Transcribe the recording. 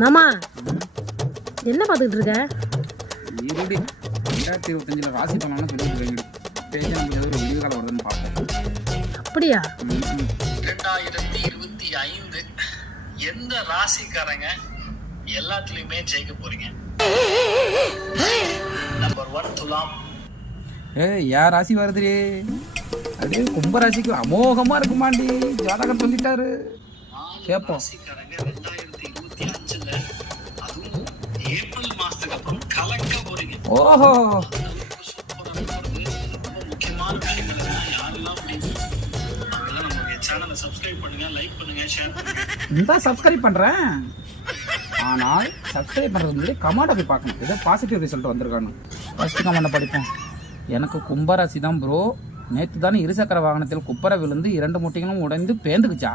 மாமா என்ன பார்த்துக்கிட்டு இருக்க? இருடி 2025 ராசி பலன்னு சொல்லிட்டு இருக்கீங்க. பேஜ் நமக்கு ஏதோ ஒரு விடிவு காலம் வருதுன்னு பார்ப்போம். அப்படியா? 2025 எந்த ராசிக்காரங்க எல்லாத்துலயுமே ஜெயிக்க போறீங்க? நம்பர் 1 துலாம். யார் ராசி வருது? அப்படியே கும்ப ராசிக்கு அமோகமா இருக்குமாண்டி ஜாதகர் சொல்லிட்டாரு. கேட்போம். ராசிக்காரங்க 2025ல அதுவும் ஏப்ரல் மாசத்துக்கு அப்புறம் கலக்க போறீங்க. ஓஹோ, ரொம்ப முக்கியமான விஷயங்கள் எல்லாம் யாரெல்லாம் பிடிக்கும் அவங்கெல்லாம் நம்மளுடைய சேனலை சப்ஸ்கிரைப் பண்ணுங்க, லைக் பண்ணுங்க, ஷேர் பண்ணுங்க. இந்த சப்ஸ்கிரைப் பண்றேன். ஆனால் சப்ஸ்கிரைப் பண்ணுறது முன்னாடி கமெண்ட்டை போய் பார்க்கணும். ஏதோ பாசிட்டிவ் ரிசல்ட் வந்திருக்கானு ஃபர்ஸ்ட் கமெண்ட்டை படிப்போம். எனக்கு கும்பராசி தான் ப்ரோ. நேற்று தானே இருசக்கர வாகனத்தில் குப்பரை விழுந்து 2 முட்டைகளும் உடைந்து பேந்துக்குச்சா.